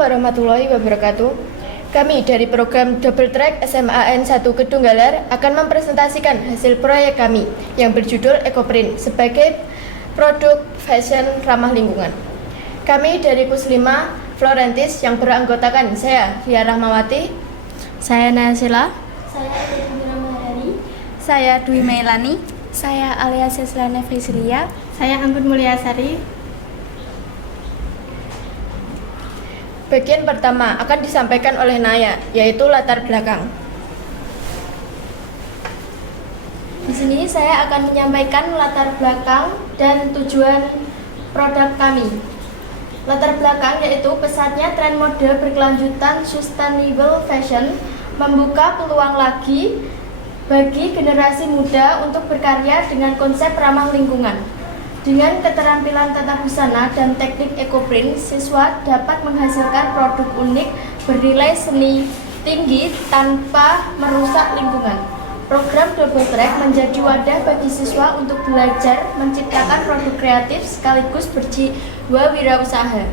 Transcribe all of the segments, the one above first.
warahmatullahi wabarakatuh. Kami dari program Double Track SMAN 1 Kedung Galar akan mempresentasikan hasil proyek kami yang berjudul EcoPrint sebagai produk fashion ramah lingkungan. Kami dari Puslima Florentis yang beranggotakan saya, Ria Rahmawati, saya Nasila, saya Devi Ramahari, saya Dwi Melani, saya Alia Seslana Frislia, saya Anggun Mulyasari. Bagian pertama akan disampaikan oleh Naya, yaitu latar belakang. Di sini saya akan menyampaikan latar belakang dan tujuan produk kami. Latar belakang yaitu pesatnya tren mode berkelanjutan sustainable fashion membuka peluang lagi bagi generasi muda untuk berkarya dengan konsep ramah lingkungan. Dengan keterampilan tata busana dan teknik EcoPrint, siswa dapat menghasilkan produk unik bernilai seni tinggi tanpa merusak lingkungan. Program Double Track menjadi wadah bagi siswa untuk belajar menciptakan produk kreatif sekaligus berjiwa wirausaha.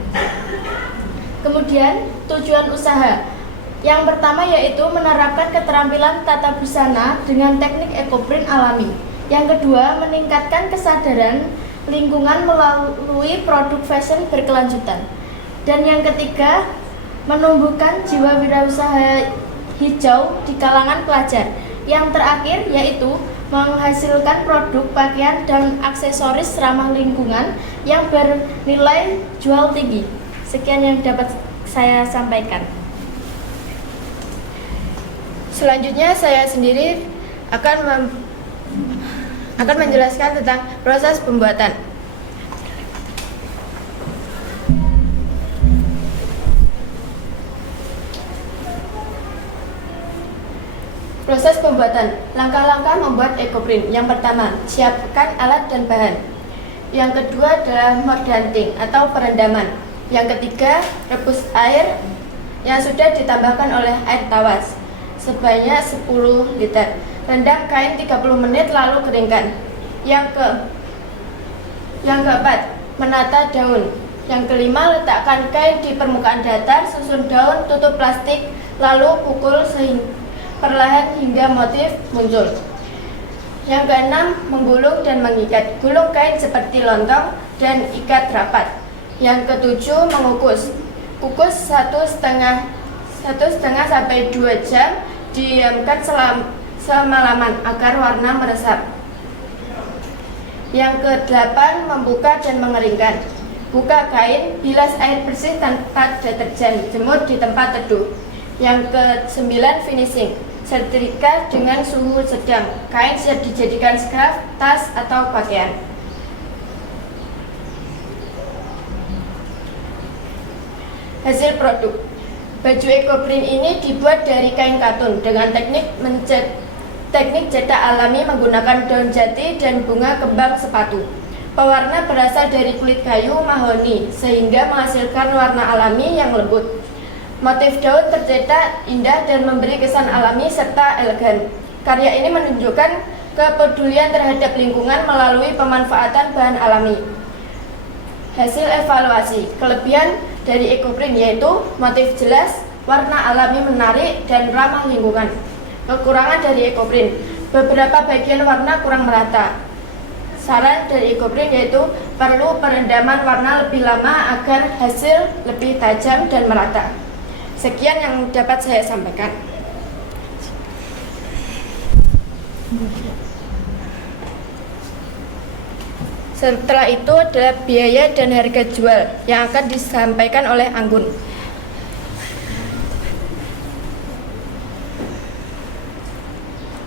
Kemudian, tujuan usaha. Yang pertama yaitu menerapkan keterampilan tata busana dengan teknik EcoPrint alami. Yang kedua, meningkatkan kesadaran lingkungan melalui produk fashion berkelanjutan. Dan yang ketiga, menumbuhkan jiwa wirausaha hijau di kalangan pelajar. Yang terakhir yaitu menghasilkan produk pakaian dan aksesoris ramah lingkungan yang bernilai jual tinggi. Sekian yang dapat saya sampaikan. Selanjutnya saya sendiri akan menjelaskan tentang proses pembuatan. Proses pembuatan, langkah-langkah membuat EcoPrint. Yang pertama, siapkan alat dan bahan. Yang kedua adalah mordanting atau perendaman. Yang ketiga, rebus air yang sudah ditambahkan oleh air tawas sebanyak 10 liter. Rendam kain 30 menit lalu keringkan. Yang keempat, menata daun. Yang kelima, letakkan kain di permukaan datar, susun daun, tutup plastik, lalu pukul perlahan hingga motif muncul. Yang keenam, menggulung dan mengikat. Gulung kain seperti lontong dan ikat rapat. Yang ketujuh, mengukus. Kukus 1,5 sampai 2 jam, diamkan semalaman agar warna meresap. Yang ke-8, membuka dan mengeringkan. Buka kain, bilas air bersih tanpa deterjen, jemur di tempat teduh. Yang ke-9, finishing. Setrika dengan suhu sedang. Kain siap dijadikan scarf, tas, atau pakaian. Hasil produk. Baju EcoPrint ini dibuat dari kain katun dengan teknik cetak alami menggunakan daun jati dan bunga kembang sepatu. Pewarna berasal dari kulit kayu mahoni sehingga menghasilkan warna alami yang lembut. Motif daun tercetak indah dan memberi kesan alami serta elegan. Karya ini menunjukkan kepedulian terhadap lingkungan melalui pemanfaatan bahan alami. Hasil evaluasi. Kelebihan dari EcoPrint yaitu motif jelas, warna alami menarik, dan ramah lingkungan. Kekurangan dari EcoPrint, beberapa bagian warna kurang merata. Saran dari EcoPrint yaitu perlu perendaman warna lebih lama agar hasil lebih tajam dan merata. Sekian yang dapat saya sampaikan. Setelah itu adalah biaya dan harga jual yang akan disampaikan oleh Anggun.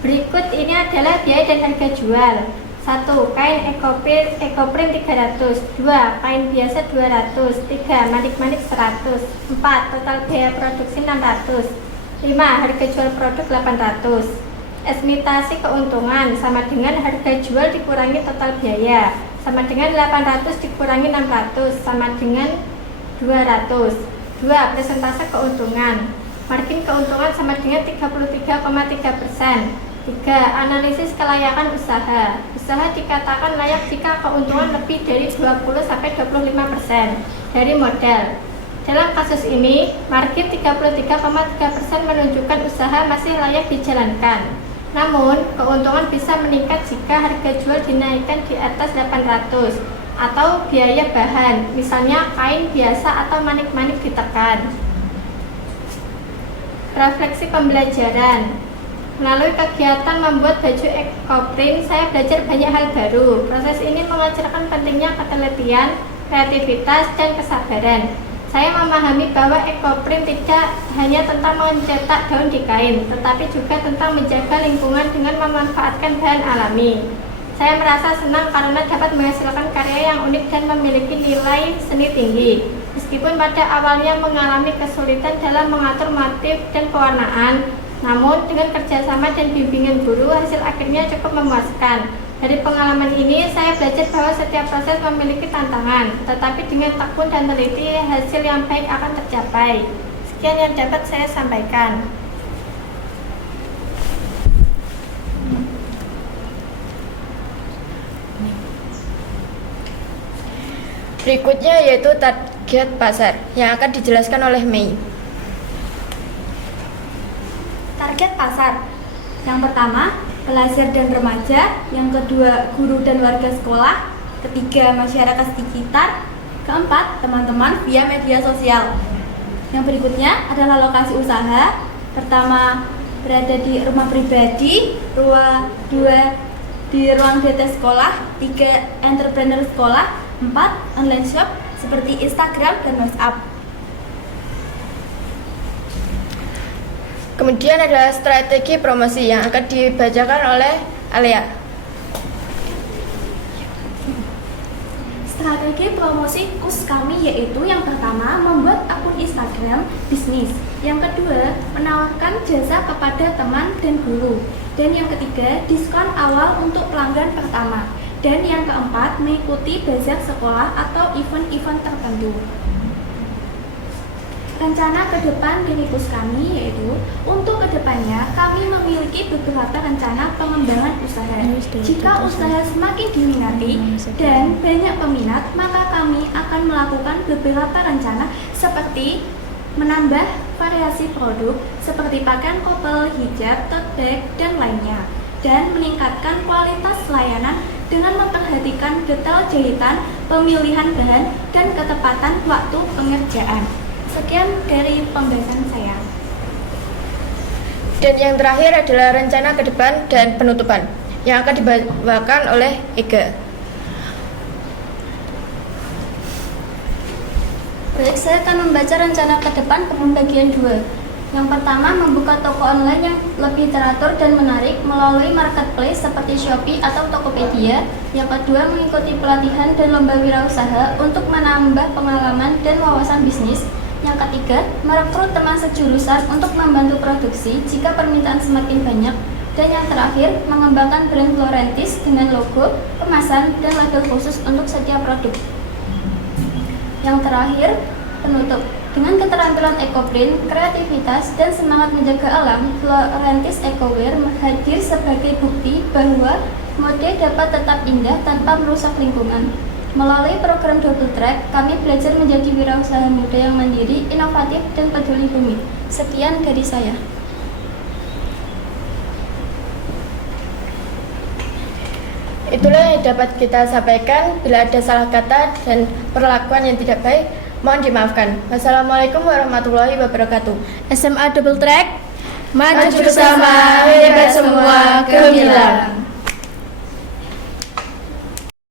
Berikut ini adalah biaya dan harga jual. 1. Kain EcoPrint 300. 2. Kain biasa 200. 3. Manik-manik 100. 4. Total biaya produksi 600. 5. Harga jual produk 800. Estimasi keuntungan sama dengan harga jual dikurangi total biaya, sama dengan 800 dikurangi 600 sama dengan 200. 2. Persentase keuntungan. Margin keuntungan sama dengan 33,3%. 3. Analisis kelayakan usaha. Usaha dikatakan layak jika keuntungan lebih dari 20-25% dari modal Dalam kasus ini, margin 33,3% menunjukkan usaha masih layak dijalankan. Namun, keuntungan bisa meningkat jika harga jual dinaikkan di atas 800 atau biaya bahan, misalnya kain biasa atau manik-manik ditekan. Refleksi pembelajaran. Melalui kegiatan membuat baju ekoprint, saya belajar banyak hal baru. Proses ini mengajarkan pentingnya ketelitian, kreativitas, dan kesabaran. Saya memahami bahwa ekoprint tidak hanya tentang mencetak daun di kain, tetapi juga tentang menjaga lingkungan dengan memanfaatkan bahan alami. Saya merasa senang karena dapat menghasilkan karya yang unik dan memiliki nilai seni tinggi. Meskipun pada awalnya mengalami kesulitan dalam mengatur motif dan pewarnaan, namun dengan kerjasama dan bimbingan guru, hasil akhirnya cukup memuaskan. Dari pengalaman ini, saya belajar bahwa setiap proses memiliki tantangan, tetapi dengan tekun dan teliti, hasil yang baik akan tercapai. Sekian yang dapat saya sampaikan. Berikutnya yaitu target pasar yang akan dijelaskan oleh Mei. Target pasar. Yang pertama, pelajar dan remaja. Yang kedua, guru dan warga sekolah. Ketiga, masyarakat sekitar. Keempat, teman-teman via media sosial. Yang berikutnya adalah lokasi usaha. Pertama, berada di rumah pribadi. Dua, di ruang DT sekolah. 3, entrepreneur sekolah. 4, online shop seperti Instagram dan WhatsApp. Kemudian adalah strategi promosi yang akan dibacakan oleh Alia. Strategi promosi kurs kami yaitu yang pertama, membuat akun Instagram bisnis. Yang kedua, menawarkan jasa kepada teman dan guru. Dan yang ketiga, diskon awal untuk pelanggan pertama. Dan yang keempat, mengikuti bazar sekolah atau event-event tertentu. Rencana ke depan dari kurs kami yaitu, untuk kedepannya kami memiliki beberapa rencana pengembangan usaha. Jika usaha semakin diminati dan banyak peminat, maka kami akan melakukan beberapa rencana seperti menambah variasi produk seperti pakaian couple, hijab, tote bag, dan lainnya, dan meningkatkan kualitas layanan dengan memperhatikan detail jahitan, pemilihan bahan, dan ketepatan waktu pengerjaan. Sekian dari pembahasan saya. Dan yang terakhir adalah rencana ke depan dan penutupan yang akan dibawakan oleh Ega. Baik, saya akan membaca rencana ke depan pembagian 2. Yang pertama, membuka toko online yang lebih teratur dan menarik melalui marketplace seperti Shopee atau Tokopedia. Yang kedua, mengikuti pelatihan dan lomba wirausaha untuk menambah pengalaman dan wawasan bisnis. Yang ketiga, merekrut teman sejurusan untuk membantu produksi jika permintaan semakin banyak. Dan yang terakhir, mengembangkan brand Florentis dengan logo, kemasan, dan label khusus untuk setiap produk. Yang terakhir, penutup. Dengan keterampilan ekoprint, kreativitas, dan semangat menjaga alam, Florentis Ecowear hadir sebagai bukti bahwa mode dapat tetap indah tanpa merusak lingkungan. Melalui program Double Track, kami belajar menjadi wirausaha muda yang mandiri, inovatif, dan peduli bumi. Sekian dari saya. Itulah yang dapat kita sampaikan. Bila ada salah kata dan perlakuan yang tidak baik, mohon dimaafkan. Wassalamualaikum warahmatullahi wabarakatuh. SMA Double Track, Maju bersama, hebat semua,